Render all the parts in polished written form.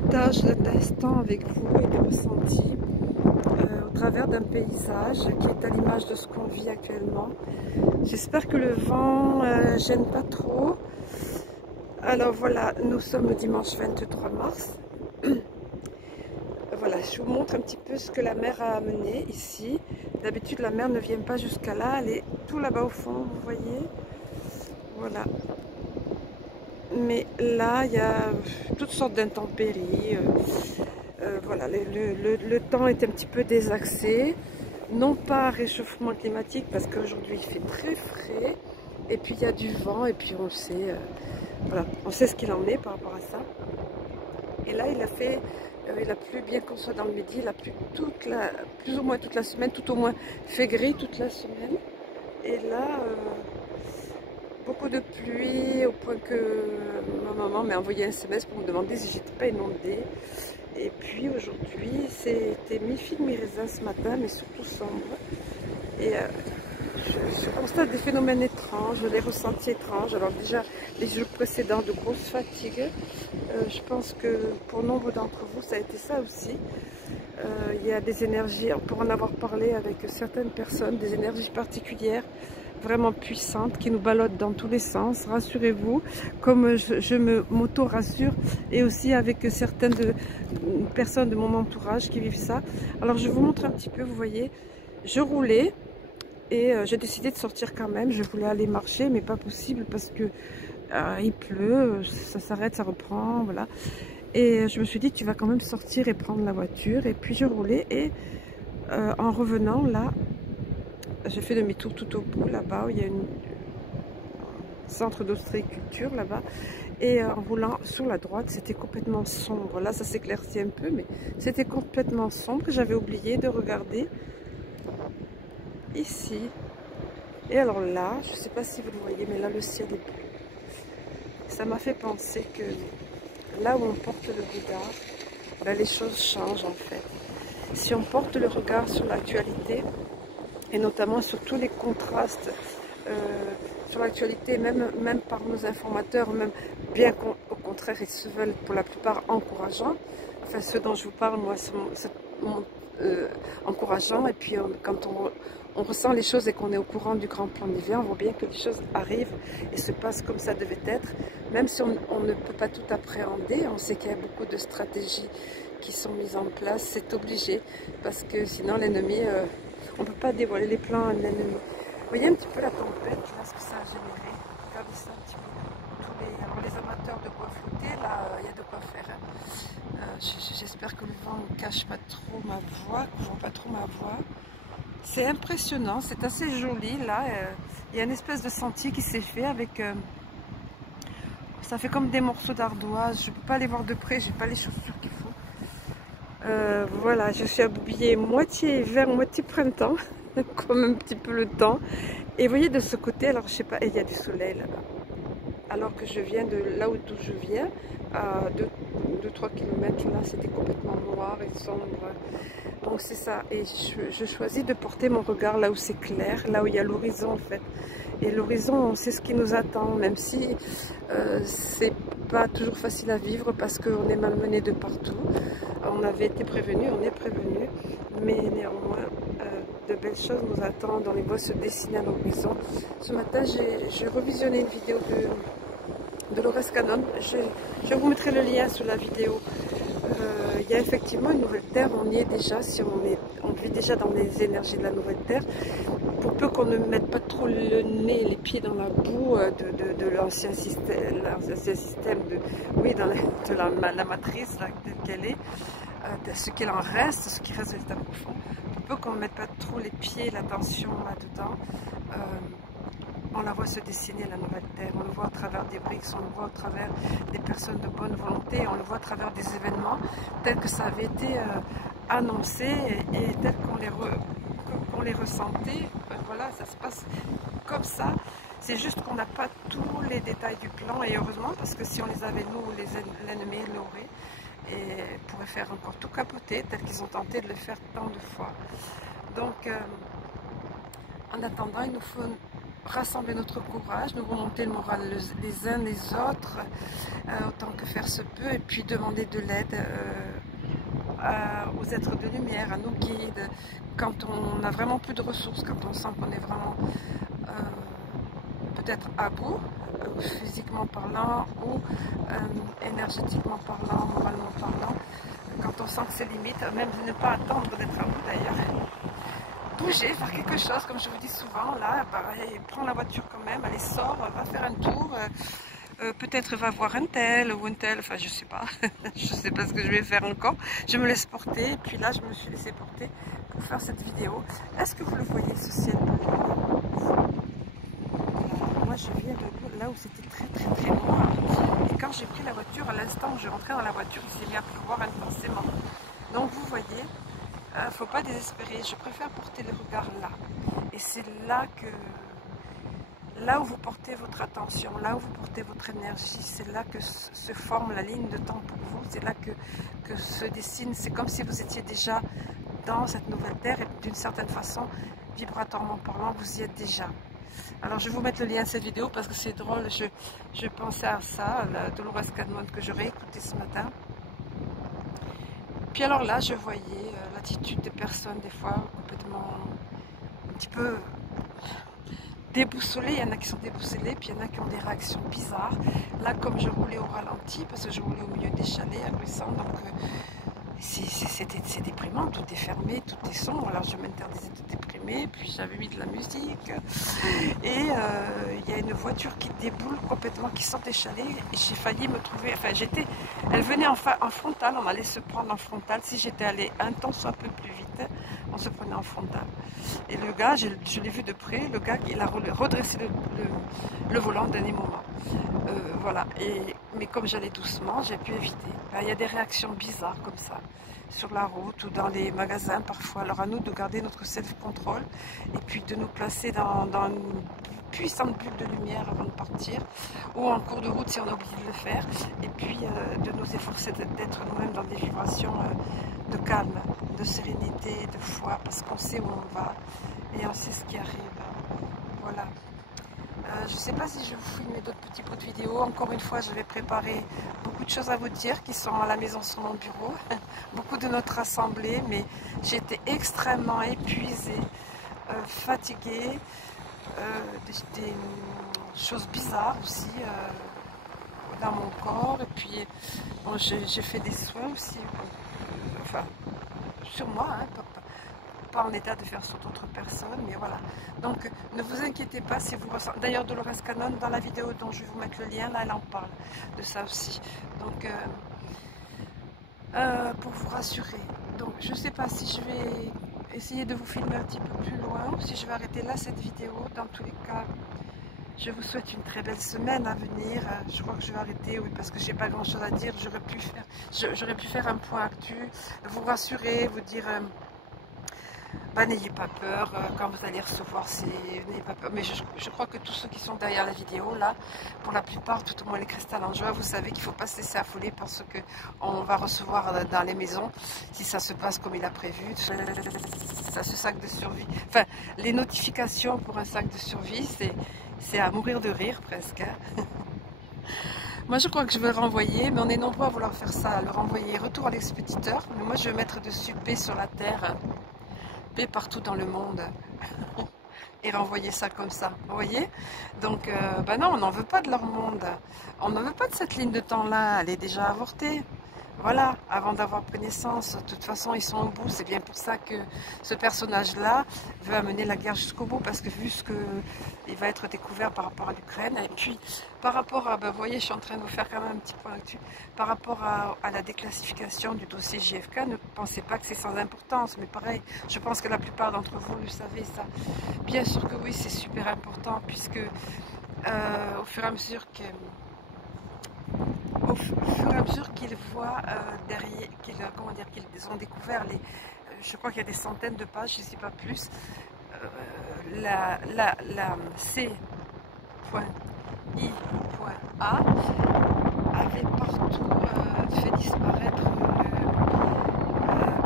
partage d'instants avec vous et des ressentis au travers d'un paysage qui est à l'image de ce qu'on vit actuellement. J'espère que le vent gêne pas trop. Alors voilà, nous sommes le dimanche 23 mars. Voilà, je vous montre un petit peu ce que la mer a amené ici. D'habitude, la mer ne vient pas jusqu'à là, elle est tout là-bas au fond, vous voyez. Voilà. Mais là, il y a toutes sortes d'intempéries. Voilà, le temps est un petit peu désaxé. Non pas réchauffement climatique, parce qu'aujourd'hui il fait très frais. Et puis il y a du vent, et puis on sait, voilà, on sait ce qu'il en est par rapport à ça. Et là, il a plu bien qu'on soit dans le midi, il a plu plus ou moins toute la semaine, tout au moins fait gris toute la semaine. Et là, beaucoup de pluie au point que ma maman m'a envoyé un SMS pour me demander si j'étais pas inondée. Et puis aujourd'hui, c'était mi-figue, mi-raisin ce matin, mais surtout sombre. Et je constate des phénomènes étranges, des ressentis étranges. Alors déjà, les jours précédents, de grosses fatigues. Je pense que pour nombre d'entre vous, ça a été ça aussi. Il y a des énergies, pour en avoir parlé avec certaines personnes, des énergies particulières, vraiment puissantes, qui nous ballottent dans tous les sens. Rassurez-vous, comme je m'auto-rassure, et aussi avec certaines personnes de mon entourage qui vivent ça. Alors je vous montre un petit peu, vous voyez, je roulais et j'ai décidé de sortir quand même. Je voulais aller marcher, mais pas possible parce que il pleut, ça s'arrête, ça reprend, voilà. Et je me suis dit, tu vas quand même sortir et prendre la voiture. Et puis je roulais et en revenant là, j'ai fait demi-tour tout au bout là-bas où il y a un centre d'ostréiculture là-bas. Et en roulant sur la droite, c'était complètement sombre. Là, ça s'éclaircit un peu, mais c'était complètement sombre. J'avais oublié de regarder ici. Et alors là, je ne sais pas si vous le voyez, mais là, le ciel est bleu. Ça m'a fait penser que là où on porte le regard, ben, les choses changent en fait. Si on porte le regard sur l'actualité, et notamment sur tous les contrastes sur l'actualité, même par nos informateurs, même bien qu'au contraire ils se veulent pour la plupart encourageants, enfin ceux dont je vous parle, moi, c'est encourageant. Et puis quand on ressent les choses et qu'on est au courant du grand plan divin, on voit bien que les choses arrivent et se passent comme ça devait être, même si on ne peut pas tout appréhender. On sait qu'il y a beaucoup de stratégies qui sont mises en place, c'est obligé, parce que sinon l'ennemi, on ne peut pas dévoiler les plans de l'ennemi. Vous voyez un petit peu la tempête, là, ce que ça a généré. Regardez ça un petit peu. Alors les amateurs de bois flotté, là, il y a de quoi faire. J'espère que le vent ne cache pas trop ma voix, ne couvre pas trop ma voix. C'est impressionnant, c'est assez joli, là. Il y a une espèce de sentier qui s'est fait avec... ça fait comme des morceaux d'ardoise. Je ne peux pas les voir de près, j'ai pas les chaussures qu'il faut. Voilà, je suis habillée moitié hiver, moitié printemps. Comme un petit peu le temps. Et vous voyez de ce côté, alors je sais pas, il y a du soleil là-bas. Alors que je viens de là où je viens, à 2-3 km, là c'était complètement noir et sombre. Donc c'est ça. Et je choisis de porter mon regard là où c'est clair, là où il y a l'horizon en fait. Et l'horizon, on sait ce qui nous attend, même si c'est pas toujours facile à vivre parce qu'on est malmené de partout. On avait été prévenu, on est prévenu, mais néanmoins, de belles choses nous attendent, on les voit se dessiner à l'horizon. Ce matin, j'ai revisionné une vidéo de Laurence Cannon. Je vous mettrai le lien sur la vidéo. Il y a effectivement une nouvelle terre, on y est déjà, si on vit déjà dans les énergies de la nouvelle terre. Pour peu qu'on ne mette pas trop le nez et les pieds dans la boue de l'ancien système, oui, de la matrice telle qu'elle est, de ce qu'il en reste, ce qui reste de l'état profond. Pour peu qu'on ne mette pas trop les pieds, l'attention là-dedans, on la voit se dessiner, la nouvelle terre. On le voit à travers des briques, on le voit à travers des personnes de bonne volonté, on le voit à travers des événements tels que ça avait été annoncé et tels qu'on les ressentait. Voilà, ça se passe comme ça. C'est juste qu'on n'a pas tous les détails du plan, et heureusement, parce que si on les avait, nous, l'ennemi l'aurait et pourrait faire encore tout capoter, tel qu'ils ont tenté de le faire tant de fois. Donc, en attendant, il nous faut rassembler notre courage, nous remonter le moral les uns les autres, autant que faire se peut, et puis demander de l'aide aux êtres de lumière, à nos guides, quand on a vraiment plus de ressources, quand on sent qu'on est vraiment peut-être à bout, physiquement parlant, ou énergétiquement parlant, moralement parlant, quand on sent que c'est limite, même ne pas attendre d'être à bout d'ailleurs. Bouger, faire quelque chose, comme je vous dis souvent, là, prends la voiture quand même, allez, sors, va faire un tour, peut-être va voir un tel ou un tel, enfin je sais pas, je sais pas ce que je vais faire encore, je me laisse porter, et puis là je me suis laissé porter pour faire cette vidéo. Est-ce que vous le voyez, ce ciel bleu? Moi je viens de là où c'était très noir, et quand j'ai pris la voiture, à l'instant où je rentrais dans la voiture, il s'est mis à pleuvoir intensément. Donc vous voyez, faut pas désespérer, je préfère porter le regard là, et c'est là que là où vous portez votre attention, là où vous portez votre énergie, c'est là que se forme la ligne de temps pour vous, c'est là que se dessine, c'est comme si vous étiez déjà dans cette nouvelle terre, et d'une certaine façon, vibratoirement parlant, vous y êtes déjà. Alors je vais vous mettre le lien à cette vidéo parce que c'est drôle, je pensais à ça, la Dolores Cannon que j'aurais écouté ce matin. Puis alors là, je voyais l'attitude des personnes, des fois complètement un petit peu déboussolées. Il y en a qui sont déboussolés, puis il y en a qui ont des réactions bizarres. Là, comme je roulais au ralenti, parce que je roulais au milieu des chalets agressants, donc c'est déprimant, tout est fermé, tout est sombre. Alors je m'interdisais de déprimer, puis j'avais mis de la musique. Et il y a une voiture qui déboule complètement, qui sort des chalets. Et j'ai failli me trouver, enfin elle venait en frontal, on allait se prendre en frontal. Si j'étais allé un temps soit un peu plus vite, on se prenait en frontal. Et le gars, je l'ai vu de près, le gars, il a redressé le volant au dernier moment. Voilà, mais comme j'allais doucement, j'ai pu éviter. Ben, il y a des réactions bizarres comme ça, sur la route ou dans les magasins parfois. Alors à nous de garder notre self-control et puis de nous placer dans une puissante bulle de lumière avant de partir, ou en cours de route si on a oublié de le faire, et puis de nous efforcer d'être nous-mêmes dans des vibrations de calme, de sérénité, de foi, parce qu'on sait où on va et on sait ce qui arrive. Voilà. Je ne sais pas si je vais vous filmer d'autres petits bouts de vidéo. Encore une fois, je vais préparer beaucoup de choses à vous dire qui sont à la maison sur mon bureau. Beaucoup de notre assemblée, mais j'étais extrêmement épuisée, fatiguée. Des choses bizarres aussi dans mon corps. Et puis, bon, j'ai fait des soins aussi. Enfin, sur moi, hein, pas en état de faire sur d'autres personnes, mais voilà. Donc ne vous inquiétez pas si vous ressentez. D'ailleurs, Dolores Cannon, dans la vidéo dont je vais vous mettre le lien, là elle en parle de ça aussi. Donc pour vous rassurer. Donc je ne sais pas si je vais essayer de vous filmer un petit peu plus loin ou si je vais arrêter là cette vidéo. Dans tous les cas, je vous souhaite une très belle semaine à venir. Je crois que je vais arrêter, oui, parce que j'ai pas grand chose à dire. J'aurais pu faire un point actu, vous rassurer, vous dire n'ayez pas peur quand vous allez recevoir n'ayez pas peur. Mais je crois que tous ceux qui sont derrière la vidéo là, pour la plupart, tout au moins les cristals en joie, vous savez qu'il ne faut pas se laisser affoler par ce qu'on va recevoir dans les maisons si ça se passe comme il a prévu. Ça, ce sac de survie, enfin les notifications pour un sac de survie, c'est à mourir de rire presque, hein. Moi je crois que je vais le renvoyer, mais on est nombreux à vouloir faire ça, le renvoyer. Retour à l'expéditeur, mais moi je vais mettre dessus paix sur la terre, paix partout dans le monde, et renvoyer ça comme ça, vous voyez. Donc ben non, on n'en veut pas de leur monde, on n'en veut pas de cette ligne de temps là, elle est déjà avortée. Voilà, avant d'avoir pris naissance, de toute façon ils sont au bout. C'est bien pour ça que ce personnage-là veut amener la guerre jusqu'au bout, parce que vu ce qu'il va être découvert par rapport à l'Ukraine, et puis par rapport à, ben, vous voyez, je suis en train de vous faire quand même un petit point là-dessus, par rapport à la déclassification du dossier JFK, ne pensez pas que c'est sans importance, mais pareil, je pense que la plupart d'entre vous le savez ça. Bien sûr que oui, c'est super important, puisque au fur et à mesure que... Au fur et à mesure qu'ils voient derrière, qu'ils ont découvert je crois qu'il y a des centaines de pages, je ne sais pas plus, la C.I.A avait partout fait disparaître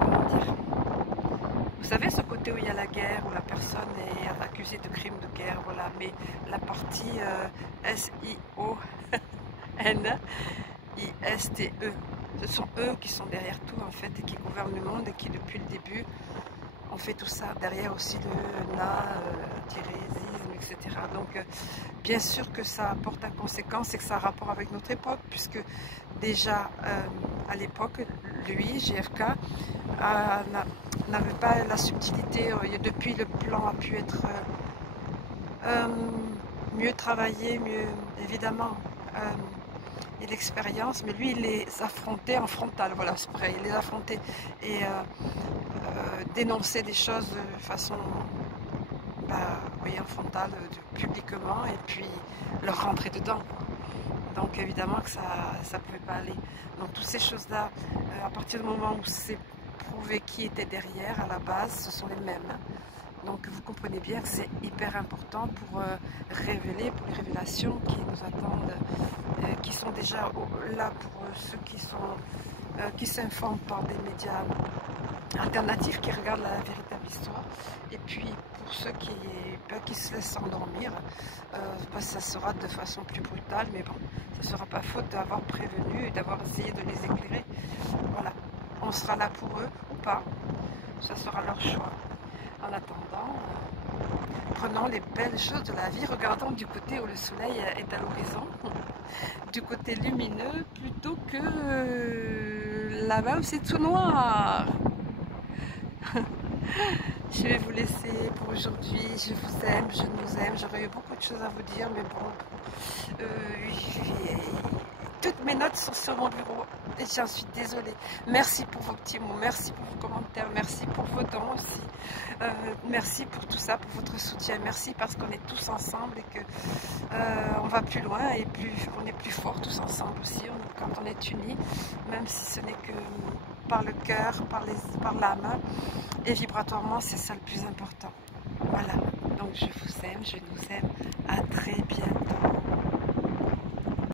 comment dire, vous savez, ce côté où il y a la guerre, où la personne est attaquée accusés de crimes de guerre, voilà. Mais la partie S-I-O-N-I-S-T-E, ce sont eux qui sont derrière tout en fait et qui gouvernent le monde et qui depuis le début ont fait tout ça. Derrière aussi le nazisme, etc. Donc bien sûr que ça porte à conséquence et que ça a rapport avec notre époque, puisque déjà à l'époque, lui, JFK, n'avait pas la subtilité. Depuis, le plan a pu être mieux travaillé, mieux évidemment, et l'expérience, mais lui il les affrontait en frontal, voilà, c'est vrai, il les affrontait et dénonçait des choses de façon oui, en frontal, publiquement, et puis leur rentrer dedans, quoi. Donc évidemment que ça ne pouvait pas aller. Donc toutes ces choses-là, à partir du moment où c'est prouvé qui était derrière, à la base, ce sont les mêmes. Donc vous comprenez bien que c'est hyper important pour révéler, pour les révélations qui nous attendent, qui sont déjà là pour ceux qui s'informent par des médias alternatifs, qui regardent la véritable histoire. Et puis pour ceux qui se laissent endormir, ça sera de façon plus brutale, mais bon, ça ne sera pas faute d'avoir prévenu et d'avoir essayé de les éclairer. Voilà, on sera là pour eux ou pas, ça sera leur choix. En attendant, prenons les belles choses de la vie, regardons du côté où le soleil est à l'horizon, du côté lumineux, plutôt que là-bas où c'est tout noir. Je vais vous laisser pour aujourd'hui. Je vous aime, je nous aime. J'aurais eu beaucoup de choses à vous dire, mais bon, toutes mes notes sont sur mon bureau et j'en suis désolée. Merci pour vos petits mots, merci pour vos commentaires, merci pour vos dons aussi. Merci pour tout ça, pour votre soutien. Merci parce qu'on est tous ensemble et que on va plus loin et on est plus forts tous ensemble aussi quand on est unis, même si ce n'est que par le cœur, par l'âme et vibratoirement, c'est ça le plus important. Voilà, donc je vous aime, je nous aime.